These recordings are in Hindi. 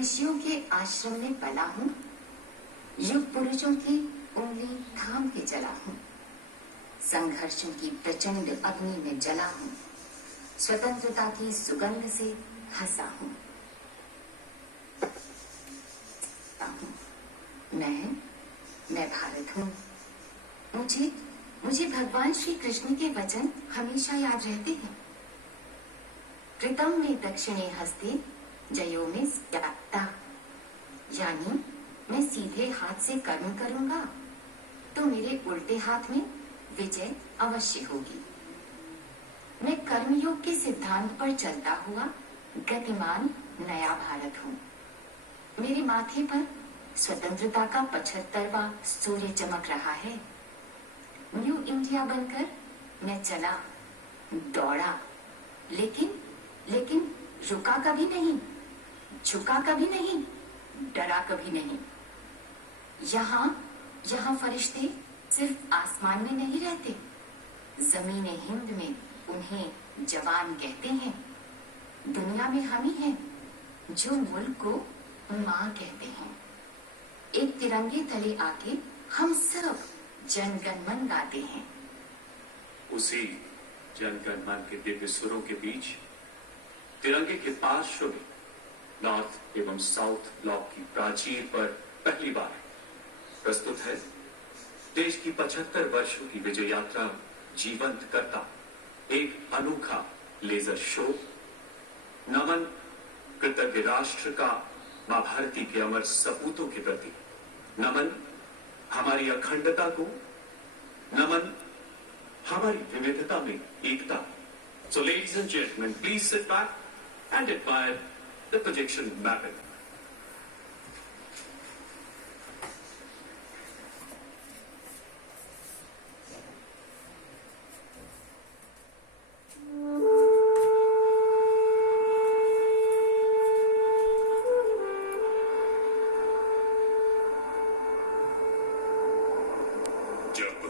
ऋषियों के आश्रम में पला हूँ, युग पुरुषों की उंगली थाम के चला हूँ, संघर्षों की प्रचंड अग्नि में जला हूँ, स्वतंत्रता की सुगंध से हंसा हूँ। मैं भारत हूँ। मुझे भगवान श्री कृष्ण के वचन हमेशा याद रहते हैं। कृतम में दक्षिणे हस्ते जयो में स्यात्ता, यानी मैं सीधे हाथ से कर्म करूंगा तो मेरे उल्टे हाथ में विजय अवश्य होगी। मैं कर्मयोग के सिद्धांत पर चलता हुआ गतिमान नया भारत हूँ। मेरे माथे पर स्वतंत्रता का 75वां सूर्य चमक रहा है। न्यू इंडिया बनकर मैं चला, दौड़ा, लेकिन रुका कभी नहीं, झुका कभी नहीं, डरा कभी नहीं। यहाँ फरिश्ते सिर्फ आसमान में नहीं रहते, जमीने हिंद में उन्हें जवान कहते हैं। दुनिया में हम ही हैं जो मुल्क को माँ कहते हैं। एक तिरंगे तले आके हम सब जन गण मन गाते हैं। उसी जन गण मन के दिव्य सुरों के बीच तिरंगे के पार्श्व में नॉर्थ एवं साउथ ब्लॉक की प्राचीर पर पहली बार प्रस्तुत है देश की 75 वर्षों की विजय यात्रा जीवंत करता एक अनोखा लेजर शो। नमन कृतज्ञ राष्ट्र का मां भारती के अमर सपूतों के प्रति, नमन हमारी अखंडता को, नमन हमारी विविधता में एकता। So ladies and gentlemen, please sit back and admire the projection mapping. जब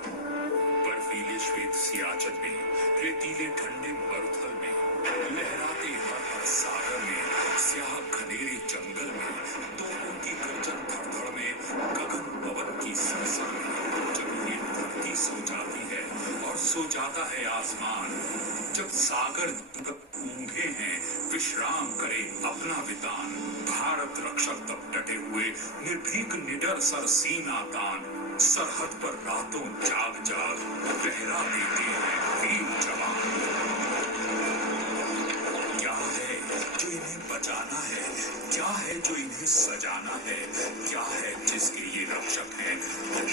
बर्फीले श्वेत सियाचन में, रेतीले ठंडे मरुथल में, लहराते हर सागर में, स्याह घनेरे जंगल में, तोपों की गर्जन धड़धड़ में, गगन पवन की सरसर में, जब ये धरती सो जाती है और सो जाता है आसमान, जब सागर तक ऊँघे हैं विश्राम करे अपना वितान, भारत रक्षक तब डटे हुए निर्भीक निडर सर सीना तान, सरहद पर रातों जाग जाग पहरा देते हैं वीर जवान। क्या है जो इन्हें बचाना है, क्या है जो इन्हें सजाना है, क्या है जिसके ये रक्षक हैं,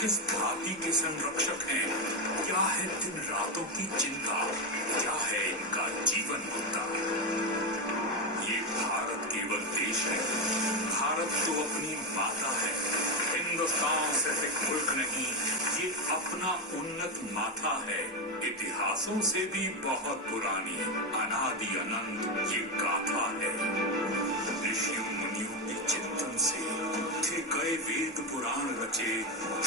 किस घाटी के संरक्षक हैं, क्या है दिन रातों की चिंता, क्या है इनका जीवन मुद्दा। ये भारत केवल देश है, भारत तो अपनी माता है। हिंदुस्तान सिर्फ एक मुल्क नहीं, ये अपना उन्नत माथा है। इतिहासों से भी बहुत पुरानी अनादि अनंत ये गाथा है। ऋषियों मुनियों के चिंतन से थे गए वेद पुराण रचे,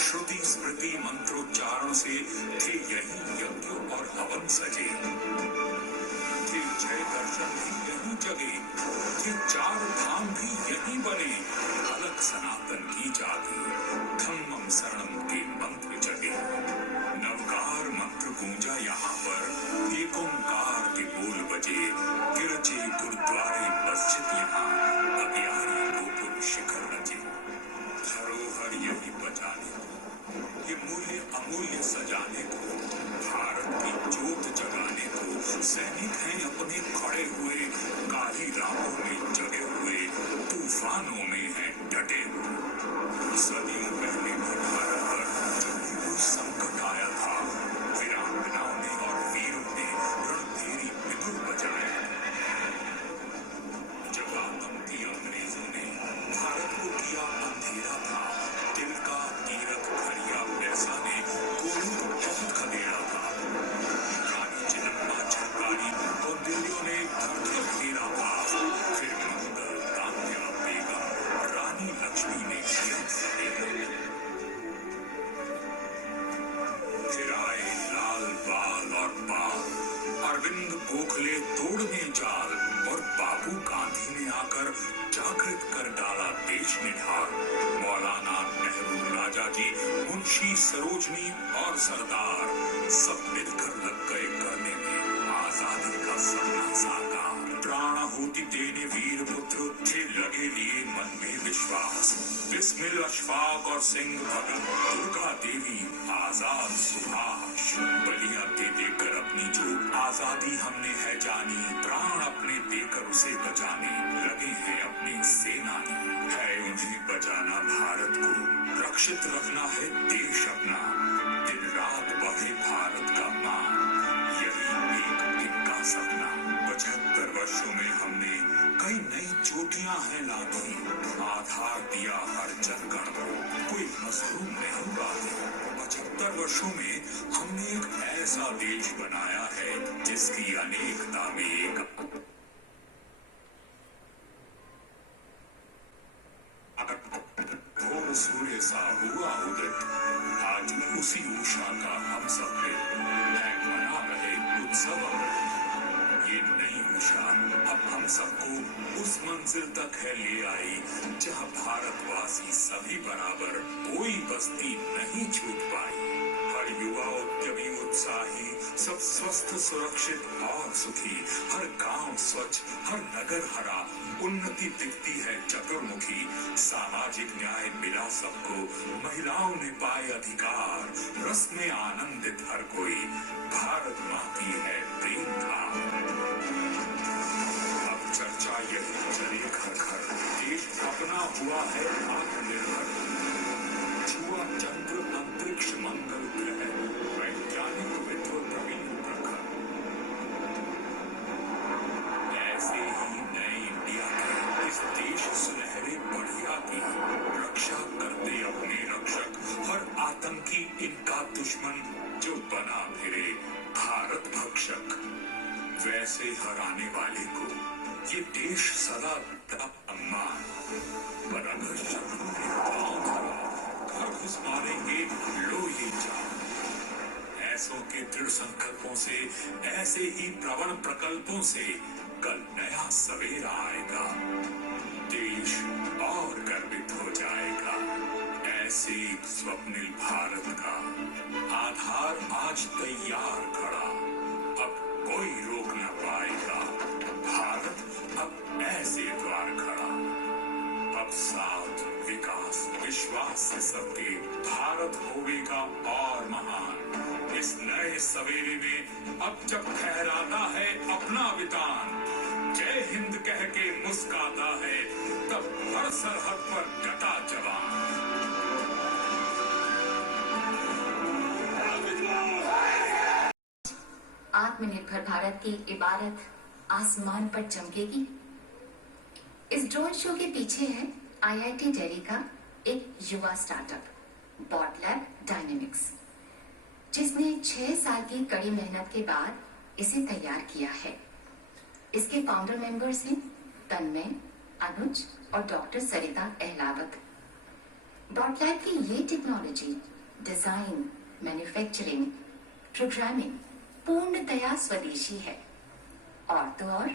श्रुति स्मृति मंत्रोच्चारण से थे यही यज्ञ और हवन सजे, थे जय दर्शन भी यही जगे, थे चार धाम भी यही बने, अलग सनातन की जागी, धम्मम शरणम के मंत्र जगे। नवकार मंत्र गूंजा यहाँ पर, एक ओंकार के बोल बजे, गिरजे गुरुद्वारे मस्जिद यहाँ, अग्यारी गोपुर शिखर रचे। धरोहर यही बचाने को, ये मूल्य अमूल्य सजाने को, भारत की जोत जगाने को, सैनिक हैं अपने खड़े हुए, काली राहों में जगे हुए, तूफानों में हैं डटे हुए। सदियों पहले भी भारत पर जब भी कोई संकट आया था, वीरांगनाओं ने और वीरों ने रणभेरी बिगुल बजाया। जब आतंकी अंग्रेजों ने भारत को किया अंधेरा था, दिल का तीरथ खड़िया पैसा ने गोली तो बहुत खदेड़ा था। रानी चिदम्बा झलकारी और दिल्लियों ने घर घर घेरा था, फिर मंगल काम्या बेगम रानी लक्ष्मी ने किया खदेड़ा। फिर आए लाल बाल और बाल, अरविंद गोखले तोड़ने जाल, और बाबू गांधी ने आकर जागृत विकसित कर डाला देश निढाल। मौलाना नेहरू, राजा जी, मुंशी सरोजनी और सरदार सब मिलकर लग गए करने में आजादी का सपना साकार। प्राणाहुति देने वीर पुत्र थे लगे लिए मन में विश्वास। बिस्मिल, अशफाक और सिंह भगत, दुर्गा देवी, आजाद सुभाष, बलियां दे देकर अपनी जो आजादी हमने है जानी, प्राण अपने देकर उसे बचाने लगे हैं अपने सेनानी। है उन्हें बचाना भारत को, रक्षित रखना है देश अपना, दिन रात बढ़े भारत का मान, यही एक इनका सपना। 75 वर्षों में हमने कई नई चोटियां हैं लादी, आधार दिया हर जनगण को, कोई मजलूम नहीं बाकी। 75 वर्षों में हमने एक ऐसा देश बनाया है जिसकी अनेकता में एक घोर सूर्य सा हुआ उदित। आज उसी उषा का हम सब मना रहे उत्सव। ये नई उषा अब हम सबको उस मंजिल तक है ले आई जहां भारतवासी सभी बराबर, कोई बस्ती नहीं छूट पाई। हर युवा उद्यमी उत्साही, सब स्वस्थ सुरक्षित और सुखी, हर गांव स्वच्छ, हर नगर हरा, उन्नति दिखती है चतुर्मुखी। सामाजिक न्याय मिला सबको, महिलाओं ने पाए अधिकार, रस में आनंदित हर कोई, भारत माँ की है प्रेम धाम। अब चर्चा यही चले घर घर, देश अपना हुआ है आत्मनिर्भर। छुआ चंद्र अंतरिक्ष मंगल ग्रह, वैज्ञानिक विद्व प्रवीण प्रखर। ऐसे ही नए इंडिया के इस देश सुनहरे बढ़िया की रक्षा करते अपने रक्षक, हर आतंकी इनका दुश्मन जो बना फिरे भारत भक्षक। वैसे हराने वाले को ये देश सदा सम्मान, पर अगर शत्रु ने पांव धरा, घर घुस मारेंगे लो ये जान। ऐसों के दृढ़ संकल्पों से, ऐसे ही प्रबल प्रकल्पों से कल नया सवेरा आएगा, देश और गर्वित हो जाएगा। ऐसे स्वप्निल भारत का आधार आज तैयार खड़ा, अब कोई रोक न पाएगा। भारत अब ऐसे द्वार खड़ा, अब साथ विकास विश्वास से सबके भारत होवेगा और महान। इस नए सवेरे में अब जब फहराता है अपना वितान, जय हिंद कह के मुस्काता है, तब हर सरहद पर डटा जवान। आत्मनिर्भर भारत की इबारत आसमान पर चमकेगी। इस ड्रोन शो के पीछे है आईआईटी दिल्ली का एक युवा स्टार्टअप बॉटलैब डायनेमिक्स, जिसने 6 साल की कड़ी मेहनत के बाद इसे तैयार किया है। इसके फाउंडर मेंबर्स हैं तन्मय, अनुज और डॉक्टर सरिता अहलावत। बॉटलैब की ये टेक्नोलॉजी डिजाइन, मैन्युफैक्चरिंग, प्रोग्रामिंग पूर्णतया स्वदेशी है। और तो और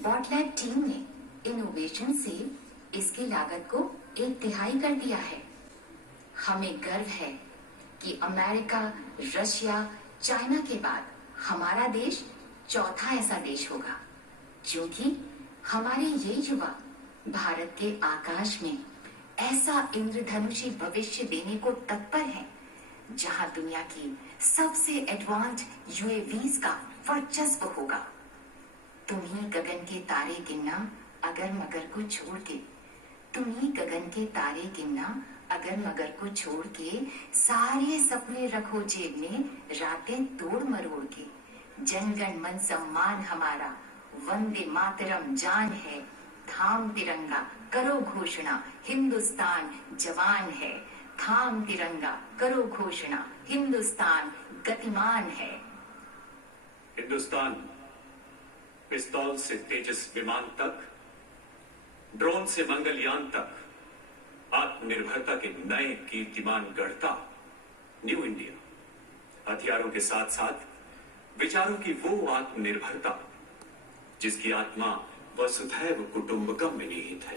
बॉटलैब टीम ने इनोवेशन से इसकी लागत को 1/3 कर दिया है। हमें गर्व है कि अमेरिका, रशिया, चाइना के बाद हमारा देश चौथा ऐसा देश होगा, क्योंकि हमारे ये युवा भारत के आकाश में ऐसा इंद्रधनुषी भविष्य देने को तत्पर है, जहां दुनिया की सबसे एडवांस्ड यूएवीज का वर्चस्व होगा। तुम्ही गगन के तारे गिनना अगर मगर को छोड़ के, तुम्ही गगन के तारे गिनना अगर मगर को छोड़ के, सारे सपने रखो जेब में रातें तोड़ मरोड़ के। जनगण मन सम्मान हमारा, वंदे मातरम जान है, थाम तिरंगा करो घोषणा, हिंदुस्तान जवान है। थाम तिरंगा करो घोषणा, हिंदुस्तान गतिमान है। हिंदुस्तान पिस्तौल से तेजस विमान तक, ड्रोन से मंगलयान तक, आत्मनिर्भरता के नए कीर्तिमान गढ़ता न्यू इंडिया। हथियारों के साथ साथ विचारों की वो आत्मनिर्भरता जिसकी आत्मा वसुधैव कुटुंबकम में निहित है।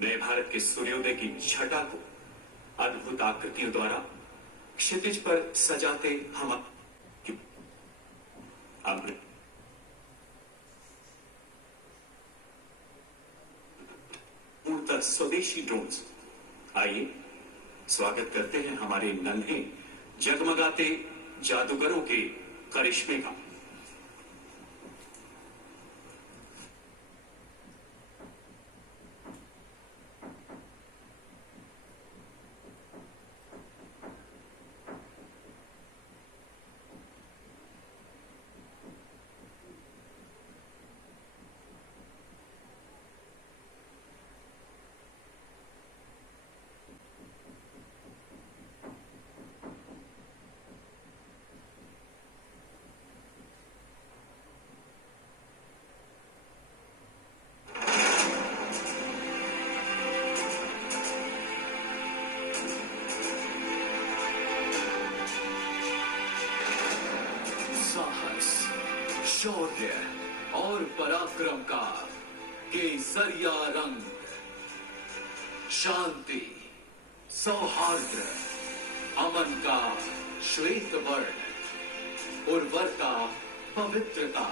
नए भारत के सूर्योदय की छटा को अद्भुत आकृतियों द्वारा क्षितिज पर सजाते हम अमृत पूर्णतः स्वदेशी ड्रोन्स। आइए स्वागत करते हैं हमारे नन्हे जगमगाते जादूगरों के करिश्मे का। साहस, शौर्य और पराक्रम का केसरिया रंग, शांति, सौहार्द, अमन का श्वेत वर्ण, उर्वरता, पवित्रता,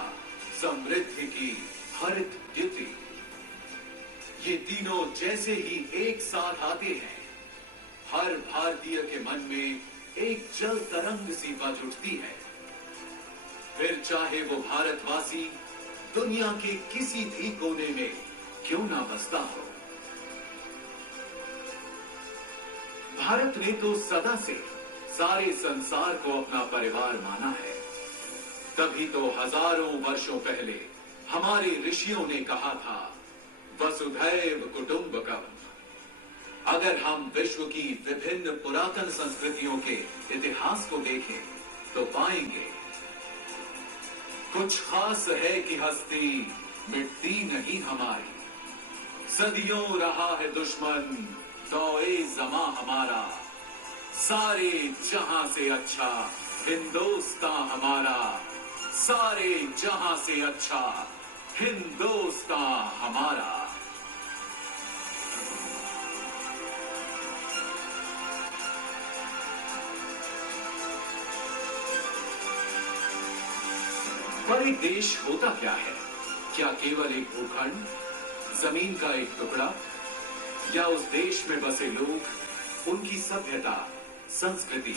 समृद्धि की हरित द्युति, ये तीनों जैसे ही एक साथ आते हैं, हर भारतीय के मन में एक जल तरंग सी बज उठती है। फिर चाहे वो भारतवासी दुनिया के किसी भी कोने में क्यों ना बसता हो। भारत ने तो सदा से सारे संसार को अपना परिवार माना है। तभी तो हजारों वर्षों पहले हमारे ऋषियों ने कहा था, वसुधैव कुटुंबकम। अगर हम विश्व की विभिन्न पुरातन संस्कृतियों के इतिहास को देखें तो पाएंगे कुछ खास है कि हस्ती मिटती नहीं हमारी। सदियों रहा है दुश्मन दौए जमा हमारा, सारे जहां से अच्छा हिंदुस्तान हमारा, सारे जहां से अच्छा हिंदुस्तान हमारा। पर एक देश होता क्या है? क्या केवल एक भूखंड, जमीन का एक टुकड़ा, या उस देश में बसे लोग, उनकी सभ्यता, संस्कृति,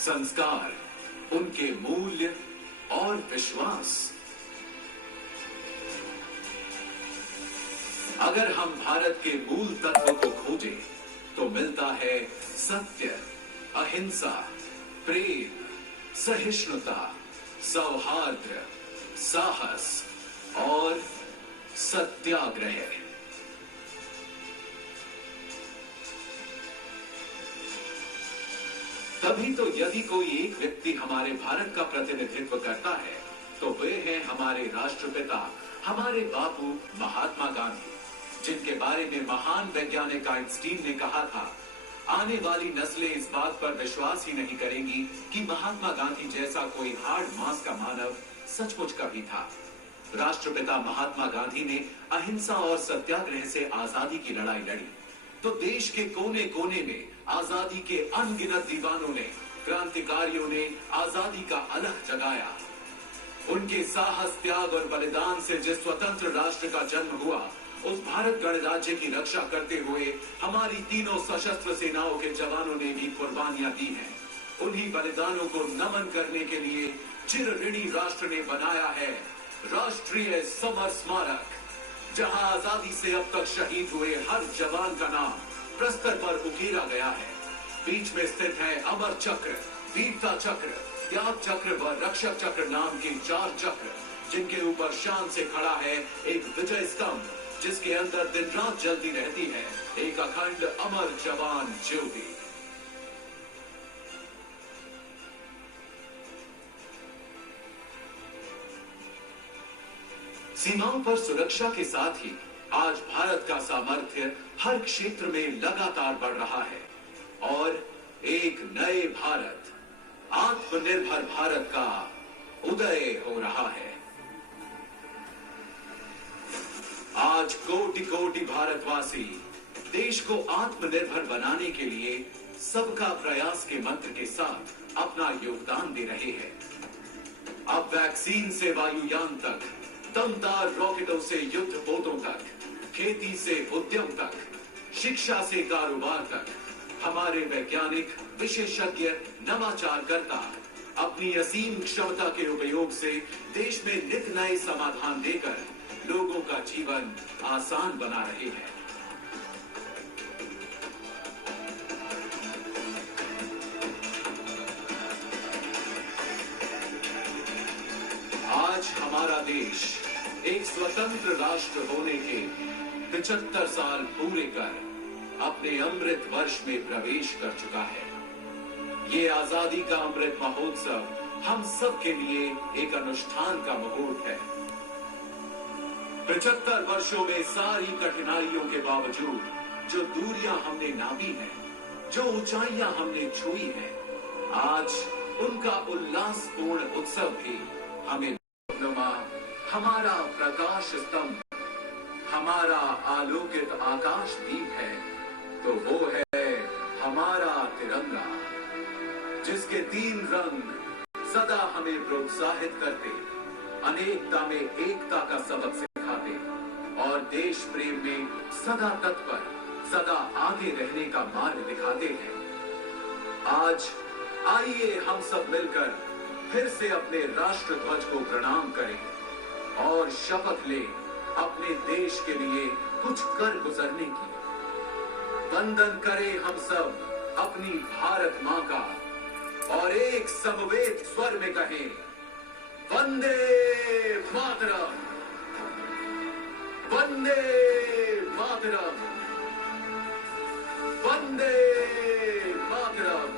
संस्कार, उनके मूल्य और विश्वास? अगर हम भारत के मूल तत्व को खोजें तो मिलता है सत्य, अहिंसा, प्रेम, सहिष्णुता, सौहार्द, साहस और सत्याग्रह। तभी तो यदि कोई एक व्यक्ति हमारे भारत का प्रतिनिधित्व करता है तो वे हैं हमारे राष्ट्रपिता, हमारे बापू महात्मा गांधी, जिनके बारे में महान वैज्ञानिक आइंस्टीन ने कहा था, आने वाली नस्लें इस बात पर विश्वास ही नहीं करेंगी कि महात्मा गांधी जैसा कोई हार्ड मास का मानव सचमुच कभी था। राष्ट्रपिता महात्मा गांधी ने अहिंसा और सत्याग्रह से आजादी की लड़ाई लड़ी, तो देश के कोने कोने में आजादी के अनगिनत दीवानों ने, क्रांतिकारियों ने आजादी का अलख जगाया। उनके साहस, त्याग और बलिदान से जिस स्वतंत्र राष्ट्र का जन्म हुआ, उस भारत गणराज्य की रक्षा करते हुए हमारी तीनों सशस्त्र सेनाओं के जवानों ने भी कुर्बानियां दी हैं। उन्हीं बलिदानों को नमन करने के लिए चिर ऋणी राष्ट्र ने बनाया है राष्ट्रीय समर स्मारक, जहां आजादी से अब तक शहीद हुए हर जवान का नाम प्रस्तर पर उकेरा गया है। बीच में स्थित है अमर चक्र, वीरता चक्र, त्याग चक्र व रक्षक चक्र नाम के 4 चक्र, जिनके ऊपर शान से खड़ा है एक विजय स्तंभ, जिसके अंदर दिन रात जलती रहती है एक अखंड अमर जवान ज्योति। सीमाओं पर सुरक्षा के साथ ही आज भारत का सामर्थ्य हर क्षेत्र में लगातार बढ़ रहा है और एक नए भारत, आत्मनिर्भर भारत का उदय हो रहा है। आज कोटि कोटि भारतवासी देश को आत्मनिर्भर बनाने के लिए सबका प्रयास के मंत्र के साथ अपना योगदान दे रहे हैं। अब वैक्सीन से वायुयान तक, दमदार रॉकेटों से युद्ध पोतों तक, खेती से उद्यम तक, शिक्षा से कारोबार तक, हमारे वैज्ञानिक, विशेषज्ञ, नवाचारकर्ता अपनी असीम क्षमता के उपयोग से देश में नित नए समाधान देकर लोगों का जीवन आसान बना रहे हैं। आज हमारा देश एक स्वतंत्र राष्ट्र होने के 75 साल पूरे कर अपने अमृत वर्ष में प्रवेश कर चुका है। ये आजादी का अमृत महोत्सव हम सब के लिए एक अनुष्ठान का मुहूर्त है। 75 वर्षों में सारी कठिनाइयों के बावजूद जो दूरियां हमने नापी हैं, जो ऊंचाइयां हमने छुई हैं, आज उनका उल्लासपूर्ण उत्सव भी हमें हमारा प्रकाश स्तंभ, हमारा आलोकित आकाश दीप है, तो वो है हमारा तिरंगा, जिसके 3 रंग सदा हमें प्रोत्साहित करते, अनेकता में एकता का सबक सिखाते और देश प्रेम में सदा तत्पर, सदा आगे रहने का मार्ग दिखाते हैं। आज आइए हम सब मिलकर फिर से अपने राष्ट्र ध्वज को प्रणाम करें और शपथ लें अपने देश के लिए कुछ कर गुजरने की। वंदन करें हम सब अपनी भारत मां का और एक समवेत स्वर में कहें, वंदे मातरम, वंदे मातरम, वंदे मातरम।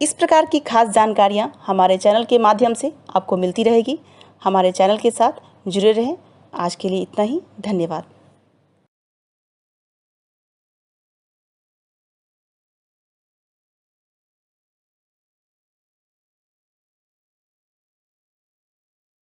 इस प्रकार की खास जानकारियाँ हमारे चैनल के माध्यम से आपको मिलती रहेगी। हमारे चैनल के साथ जुड़े रहें। आज के लिए इतना ही। धन्यवाद।